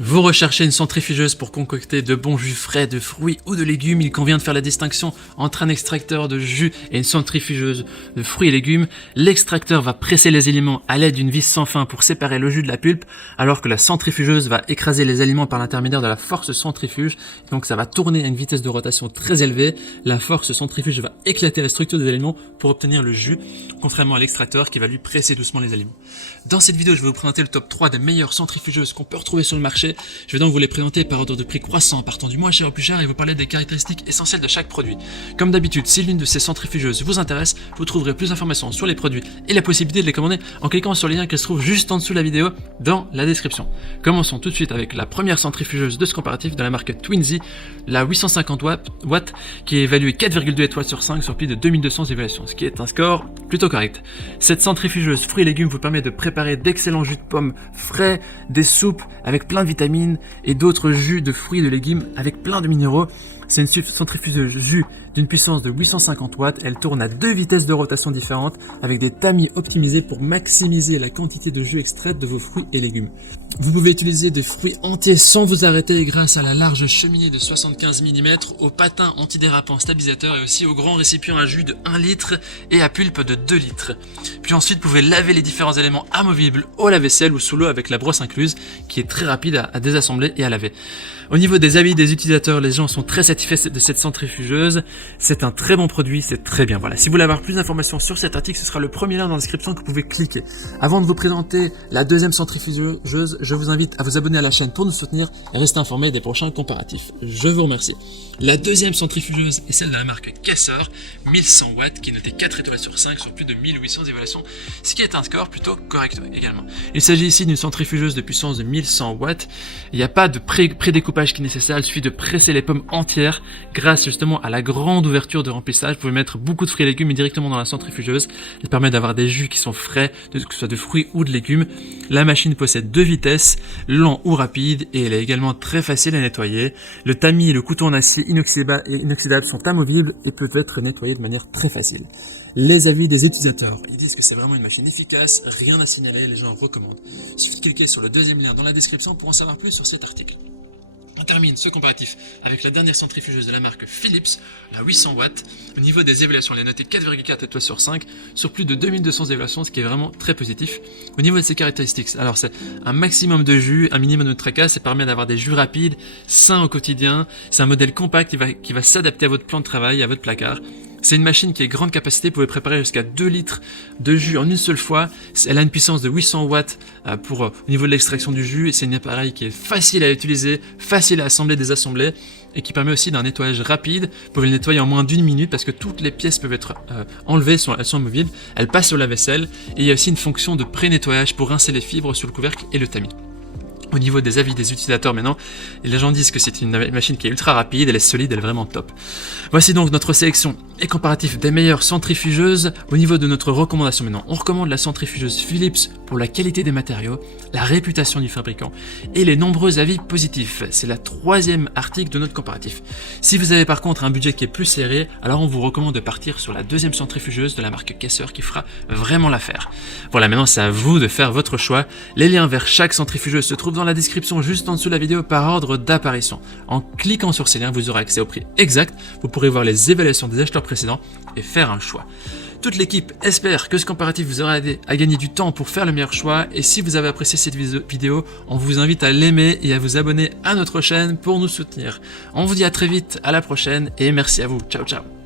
Vous recherchez une centrifugeuse pour concocter de bons jus frais de fruits ou de légumes. Il convient de faire la distinction entre un extracteur de jus et une centrifugeuse de fruits et légumes. L'extracteur va presser les aliments à l'aide d'une vis sans fin pour séparer le jus de la pulpe, alors que la centrifugeuse va écraser les aliments par l'intermédiaire de la force centrifuge. Donc ça va tourner à une vitesse de rotation très élevée. La force centrifuge va éclater la structure des aliments pour obtenir le jus, contrairement à l'extracteur qui va lui presser doucement les aliments. Dans cette vidéo, je vais vous présenter le top 3 des meilleures centrifugeuses qu'on peut retrouver sur le marché. Je vais donc vous les présenter par ordre de prix croissant, partant du moins cher au plus cher, et vous parler des caractéristiques essentielles de chaque produit. Comme d'habitude, si l'une de ces centrifugeuses vous intéresse, vous trouverez plus d'informations sur les produits et la possibilité de les commander en cliquant sur le lien qui se trouve juste en dessous de la vidéo dans la description. Commençons tout de suite avec la première centrifugeuse de ce comparatif de la marque Twinsy, la 850 watts, qui est évaluée 4,2 étoiles sur 5 sur plus de 2200 évaluations, ce qui est un score plutôt correct. Cette centrifugeuse fruits et légumes vous permet de préparer d'excellents jus de pommes frais, des soupes avec plein de vitamines et d'autres jus de fruits et de légumes avec plein de minéraux. C'est une centrifugeuse jus d'une puissance de 850 watts. Elle tourne à 2 vitesses de rotation différentes avec des tamis optimisés pour maximiser la quantité de jus extraite de vos fruits et légumes. Vous pouvez utiliser des fruits entiers sans vous arrêter grâce à la large cheminée de 75 mm, au patin antidérapant stabilisateur et aussi au grand récipient à jus de 1 litre et à pulpe de 2 litres. Puis ensuite, vous pouvez laver les différents éléments amovibles au lave-vaisselle ou sous l'eau avec la brosse incluse, qui est très rapide à désassembler et à laver. Au niveau des avis des utilisateurs, les gens sont très satisfaits de cette centrifugeuse. C'est un très bon produit, c'est très bien. Voilà. Si vous voulez avoir plus d'informations sur cet article, ce sera le premier lien dans la description que vous pouvez cliquer. Avant de vous présenter la deuxième centrifugeuse, je vous invite à vous abonner à la chaîne pour nous soutenir et rester informé des prochains comparatifs. Je vous remercie. La deuxième centrifugeuse est celle de la marque Kesser, 1100 watts, qui est notée 4 étoiles sur 5 sur plus de 1800 évaluations, ce qui est un score plutôt correct également. Il s'agit ici d'une centrifugeuse de puissance de 1100 watts. Il n'y a pas de prédécoupage qui est nécessaire, il suffit de presser les pommes entières grâce justement à la grande ouverture de remplissage. Vous pouvez mettre beaucoup de fruits et légumes directement dans la centrifugeuse. Elle permet d'avoir des jus qui sont frais, que ce soit de fruits ou de légumes. La machine possède 2 vitesses, lent ou rapide, et elle est également très facile à nettoyer. Le tamis et le couteau en acier inoxydable sont amovibles et peuvent être nettoyés de manière très facile. Les avis des utilisateurs, ils disent que c'est vraiment une machine efficace, rien à signaler, les gens recommandent. Il suffit de cliquer sur le deuxième lien dans la description pour en savoir plus sur cet article. On termine ce comparatif avec la dernière centrifugeuse de la marque Philips, la 800 watts. Au niveau des évaluations, elle est notée 4,4 étoiles sur 5 sur plus de 2200 évaluations, ce qui est vraiment très positif. Au niveau de ses caractéristiques, alors c'est un maximum de jus, un minimum de tracas, ça permet d'avoir des jus rapides, sains au quotidien. C'est un modèle compact qui va s'adapter à votre plan de travail, à votre placard. C'est une machine qui a grande capacité, vous pouvez préparer jusqu'à 2 litres de jus en une seule fois. Elle a une puissance de 800 watts au niveau de l'extraction du jus, et c'est un appareil qui est facile à utiliser, facile à assembler, désassembler, et qui permet aussi d'un nettoyage rapide. Vous pouvez le nettoyer en moins d'1 minute parce que toutes les pièces peuvent être enlevées, elles sont amovibles, elles passent sur la vaisselle, et il y a aussi une fonction de pré-nettoyage pour rincer les fibres sur le couvercle et le tamis. Au niveau des avis des utilisateurs maintenant, les gens disent que c'est une machine qui est ultra rapide, elle est solide, elle est vraiment top. Voici donc notre sélection et comparatif des meilleures centrifugeuses. Au niveau de notre recommandation maintenant, on recommande la centrifugeuse Philips pour la qualité des matériaux, la réputation du fabricant et les nombreux avis positifs. C'est la 3e article de notre comparatif. Si vous avez par contre un budget qui est plus serré, alors on vous recommande de partir sur la deuxième centrifugeuse de la marque Kesser qui fera vraiment l'affaire. Voilà, maintenant c'est à vous de faire votre choix. Les liens vers chaque centrifugeuse se trouvent dans la description juste en dessous de la vidéo par ordre d'apparition. En cliquant sur ces liens, vous aurez accès au prix exact, vous pourrez voir les évaluations des acheteurs précédents et faire un choix. Toute l'équipe espère que ce comparatif vous aura aidé à gagner du temps pour faire le meilleur choix, et si vous avez apprécié cette vidéo, on vous invite à l'aimer et à vous abonner à notre chaîne pour nous soutenir. On vous dit à très vite, à la prochaine et merci à vous. Ciao ciao.